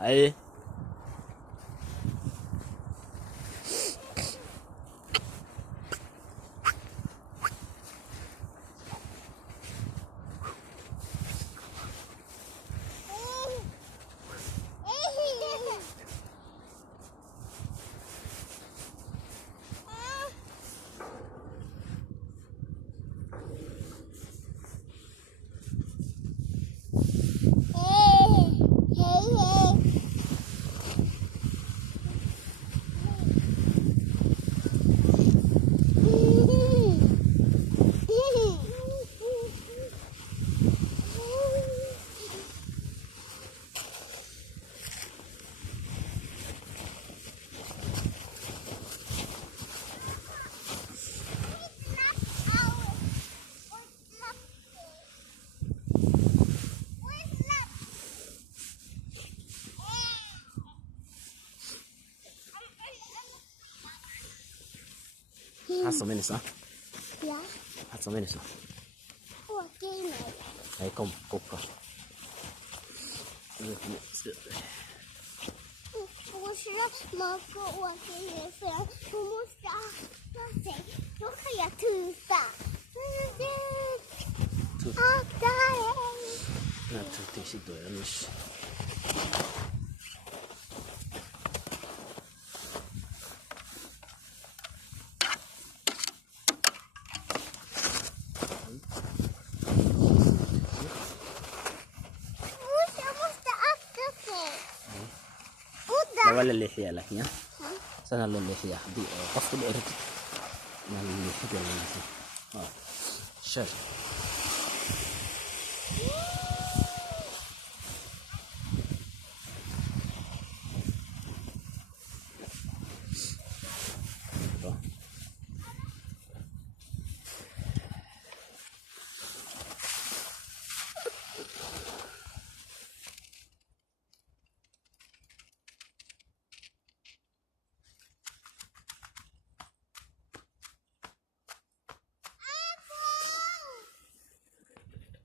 اي Hasta menos, ¿ah? Ja, Hasta menos, ¿ah? åker med. Nej, kom, koppar. Morsa, man får åka ner för att hon måste akta sig. Då kan jag tuta. Akta dig! Jag tror det är så då jag nyss. Morsa måste akta sig. ده Udda! ولا اللحية لكن سنة اللحية دي قفل الإرد من اللحية ولا اللحية شر